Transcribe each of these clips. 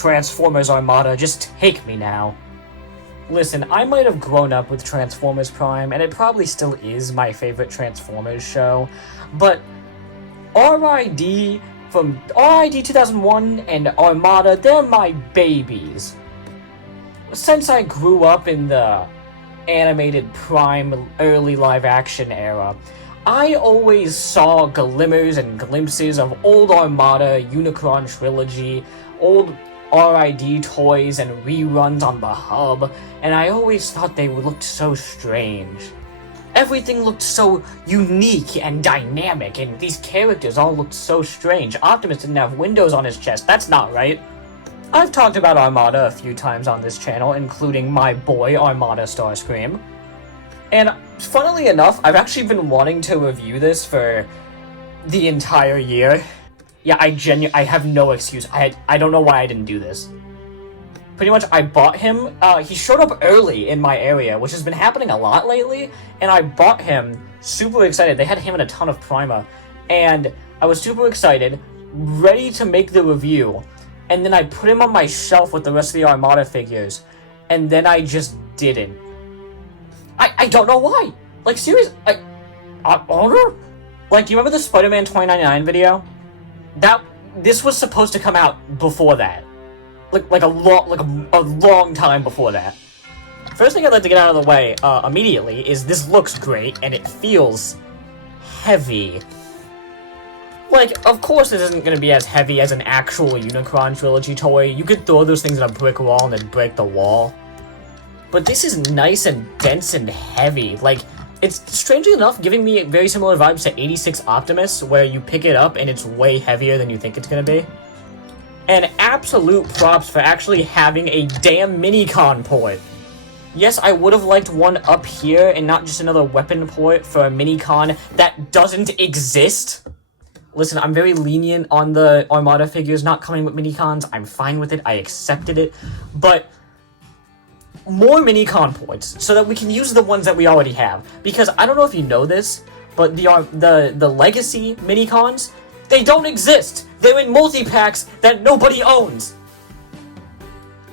Transformers Armada, just take me now. Listen, I might have grown up with Transformers Prime, and it probably still is my favorite Transformers show, but RID from RID 2001 and Armada, they're my babies. Since I grew up in the animated Prime early live-action era, I always saw glimmers and glimpses of old Armada, Unicron Trilogy, old RID toys and reruns on the hub, and I always thought they looked so strange. Everything looked so unique and dynamic, and these characters all looked so strange. Optimus didn't have windows on his chest, that's not right. I've talked about Armada a few times on this channel, including my boy Armada Starscream. And funnily enough, I've actually been wanting to review this for the entire year. Yeah, I have no excuse. I don't know why I didn't do this. Pretty much, I bought him. He showed up early in my area, which has been happening a lot lately, and I bought him, super excited. They had him in a ton of Prima, and I was super excited, ready to make the review, and then I put him on my shelf with the rest of the Armada figures, and then I just didn't. I don't know why. Like, seriously, Honor? Like, do you remember the Spider-Man 2099 video? This was supposed to come out before that. Like a long time before that. First thing I'd like to get out of the way, immediately, is this looks great, and it feels heavy. Like, of course this isn't gonna be as heavy as an actual Unicron Trilogy toy. You could throw those things in a brick wall and then break the wall. But this is nice and dense and heavy. Like, it's strangely enough giving me very similar vibes to 86 Optimus, where you pick it up and it's way heavier than you think it's gonna be. And absolute props for actually having a damn Minicon port. Yes, I would have liked one up here and not just another weapon port for a Minicon that doesn't exist. Listen, I'm very lenient on the Armada figures not coming with Minicons. I'm fine with it. I accepted it. But more Minicon ports so that we can use the ones that we already have. Because I don't know if you know this, but the legacy Minicons, they don't exist. They're in multi-packs that nobody owns.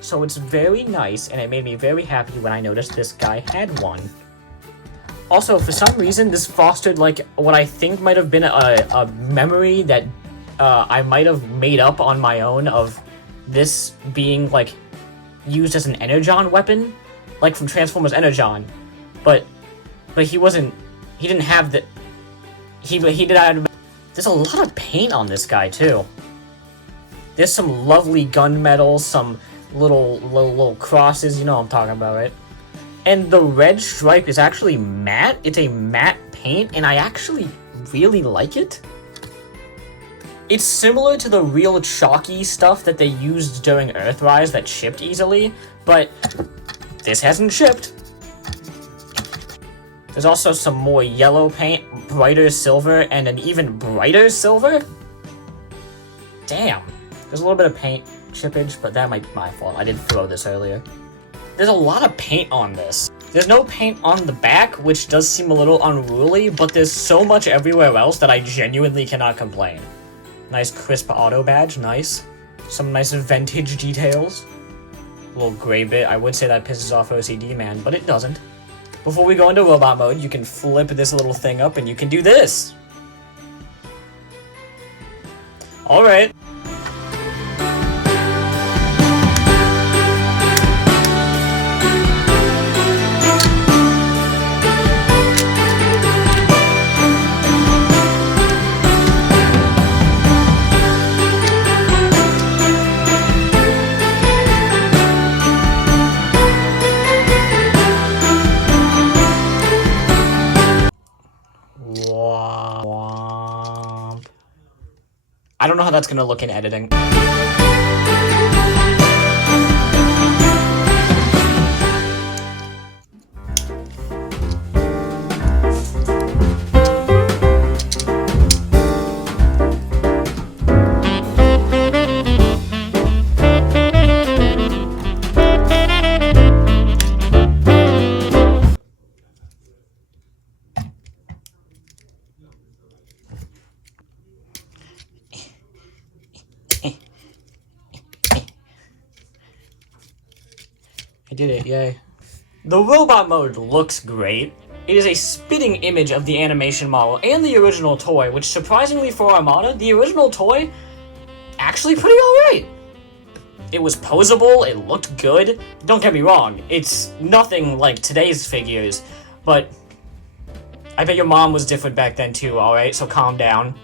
So it's very nice, and it made me very happy when I noticed this guy had one. Also, for some reason, this fostered, like, what I think might have been a memory that I might have made up on my own of this being, like, used as an Energon weapon, like from Transformers Energon, but he didn't have the, he did have. There's a lot of paint on this guy too. There's some lovely gunmetal, some little crosses, you know what I'm talking about, right? And the red stripe is actually matte. It's a matte paint, and I actually really like it. It's similar to the real chalky stuff that they used during Earthrise that shipped easily, but this hasn't shipped. There's also some more yellow paint, brighter silver, and an even brighter silver? Damn. There's a little bit of paint chippage, but that might be my fault. I did throw this earlier. There's a lot of paint on this. There's no paint on the back, which does seem a little unruly, but there's so much everywhere else that I genuinely cannot complain. Nice crisp auto badge, nice. Some nice vintage details. A little gray bit, I would say that pisses off OCD man, but it doesn't. Before we go into robot mode, you can flip this little thing up and you can do this! Alright. I don't know how that's gonna look in editing. I did it, yay. The robot mode looks great. It is a spitting image of the animation model and the original toy, which surprisingly for Armada, the original toy, actually pretty alright. It was posable, it looked good. Don't get me wrong, it's nothing like today's figures, but I bet your mom was different back then too, alright, so calm down.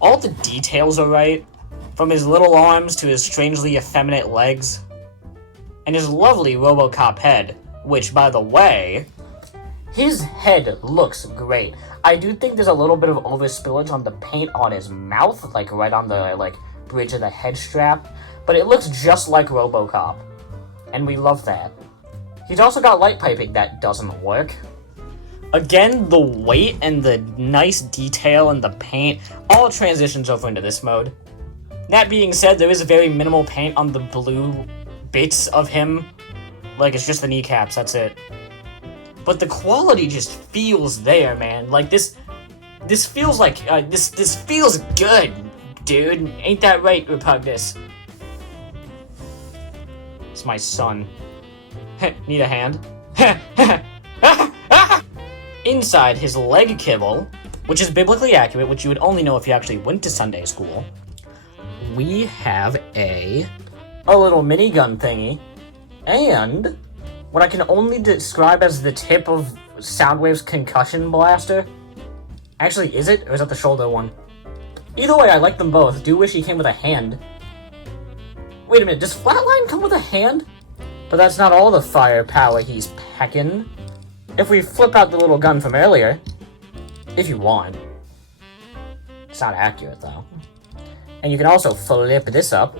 All the details are right, from his little arms to his strangely effeminate legs, and his lovely RoboCop head, which, by the way, his head looks great. I do think there's a little bit of overspillage on the paint on his mouth, like right on the bridge of the head strap, but it looks just like RoboCop, and we love that. He's also got light piping that doesn't work. Again, the weight and the nice detail and the paint all transitions over into this mode. That being said, there is very minimal paint on the blue bits of him. Like, it's just the kneecaps, that's it. But the quality just feels there, man. Like, this feels like, this feels good, dude. Ain't that right, Repugnus? It's my son. Need a hand? Inside his leg kibble, which is biblically accurate, which you would only know if you actually went to Sunday school, we have a little minigun thingy, and what I can only describe as the tip of Soundwave's concussion blaster. Actually, is it? Or is that the shoulder one? Either way, I like them both. Do wish he came with a hand. Wait a minute, does Flatline come with a hand? But that's not all the firepower he's packing. If we flip out the little gun from earlier, if you want. It's not accurate, though. And you can also flip this up,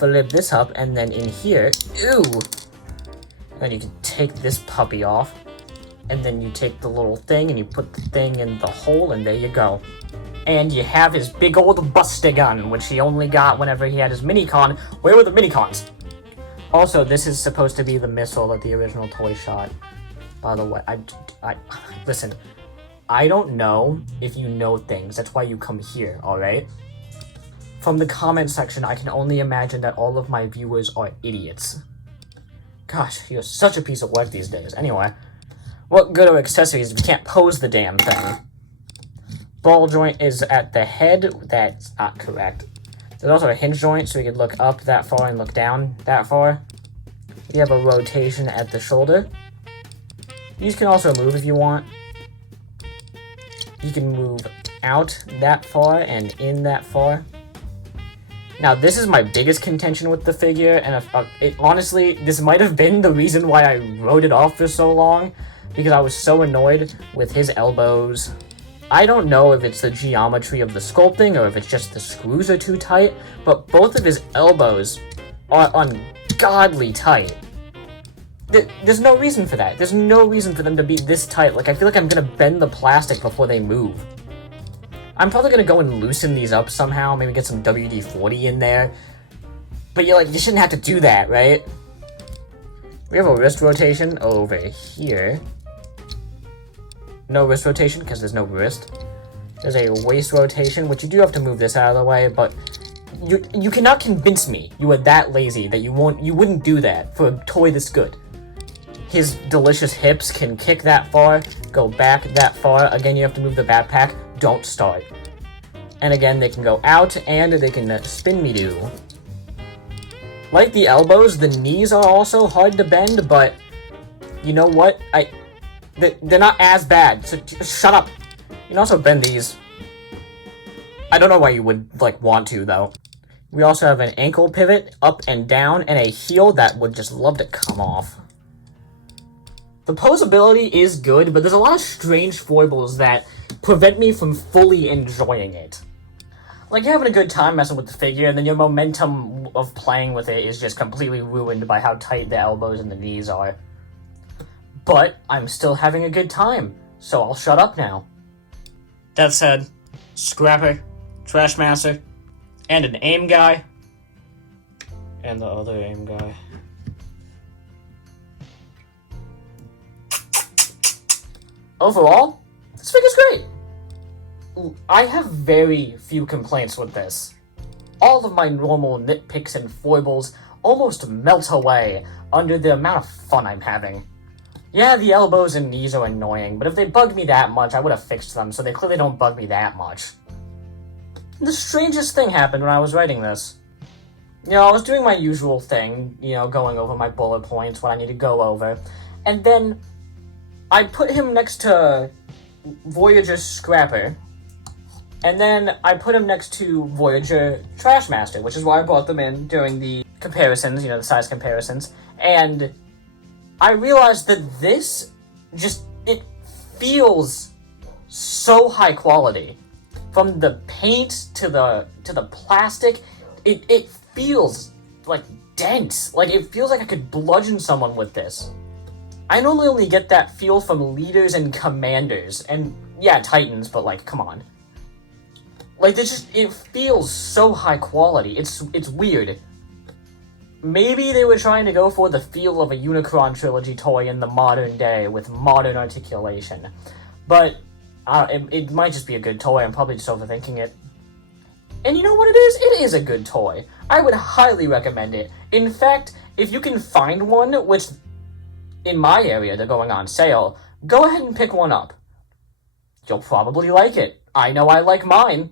and then in here, ooh! Then you can take this puppy off, and then you take the little thing, and you put the thing in the hole, and there you go. And you have his big old Buster gun, which he only got whenever he had his Minicon. Where were the Minicons? Also, this is supposed to be the missile that the original toy shot. By the way, listen, I don't know if you know things. That's why you come here, alright? From the comment section, I can only imagine that all of my viewers are idiots. Gosh, you're such a piece of work these days. Anyway, what good are accessories if you can't pose the damn thing? Ball joint is at the head. That's not correct. There's also a hinge joint, so we could look up that far and look down that far. We have a rotation at the shoulder. These can also move if you want. You can move out that far and in that far. Now, this is my biggest contention with the figure, and honestly, this might have been the reason why I wrote it off for so long, because I was so annoyed with his elbows. I don't know if it's the geometry of the sculpting or if it's just the screws are too tight, but both of his elbows are ungodly tight. There's no reason for that. There's no reason for them to be this tight. Like, I feel like I'm gonna bend the plastic before they move. I'm probably gonna go and loosen these up somehow, maybe get some WD-40 in there. But you shouldn't have to do that, right? We have a wrist rotation over here. No wrist rotation, because there's no wrist. There's a waist rotation, which you do have to move this out of the way, but you cannot convince me you are that lazy that you wouldn't do that for a toy this good. His delicious hips can kick that far, go back that far. Again, you have to move the backpack. Don't start. And again, they can go out, and they can spin me do. Like the elbows, the knees are also hard to bend, but you know what? They're not as bad, so shut up. You can also bend these. I don't know why you would, want to, though. We also have an ankle pivot, up and down, and a heel that would just love to come off. The posability is good, but there's a lot of strange foibles that prevent me from fully enjoying it. Like, you're having a good time messing with the figure, and then your momentum of playing with it is just completely ruined by how tight the elbows and the knees are. But I'm still having a good time, so I'll shut up now. That said, Scrapper, Trashmaster, and an aim guy, and the other aim guy. Overall, this figure's great. I have very few complaints with this. All of my normal nitpicks and foibles almost melt away under the amount of fun I'm having. Yeah, the elbows and knees are annoying, but if they bugged me that much, I would have fixed them, so they clearly don't bug me that much. The strangest thing happened when I was writing this. You know, I was doing my usual thing, you know, going over my bullet points, what I need to go over, and then I put him next to Voyager Scrapper, and then I put him next to Voyager Trashmaster, which is why I brought them in during the comparisons, you know, the size comparisons, and I realized that this it feels so high quality. From the paint to the plastic, it feels like dense. Like it feels like I could bludgeon someone with this. I normally only get that feel from leaders and commanders, and yeah, Titans, but like, come on. Like it feels so high quality. It's weird. Maybe they were trying to go for the feel of a Unicron trilogy toy in the modern day with modern articulation, but it might just be a good toy. I'm probably just overthinking it. And you know what it is? It is a good toy. I would highly recommend it. In fact, if you can find one, which in my area they're going on sale, go ahead and pick one up. You'll probably like it. I know I like mine.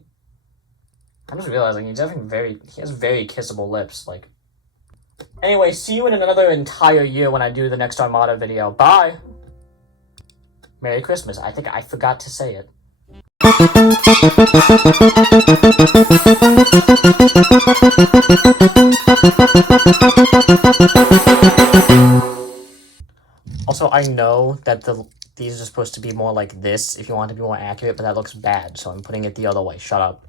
I'm just realizing he has very kissable lips, like. Anyway, see you in another entire year when I do the next Armada video. Bye! Merry Christmas. I think I forgot to say it. Also, I know that these are supposed to be more like this if you want to be more accurate, but that looks bad, so I'm putting it the other way. Shut up.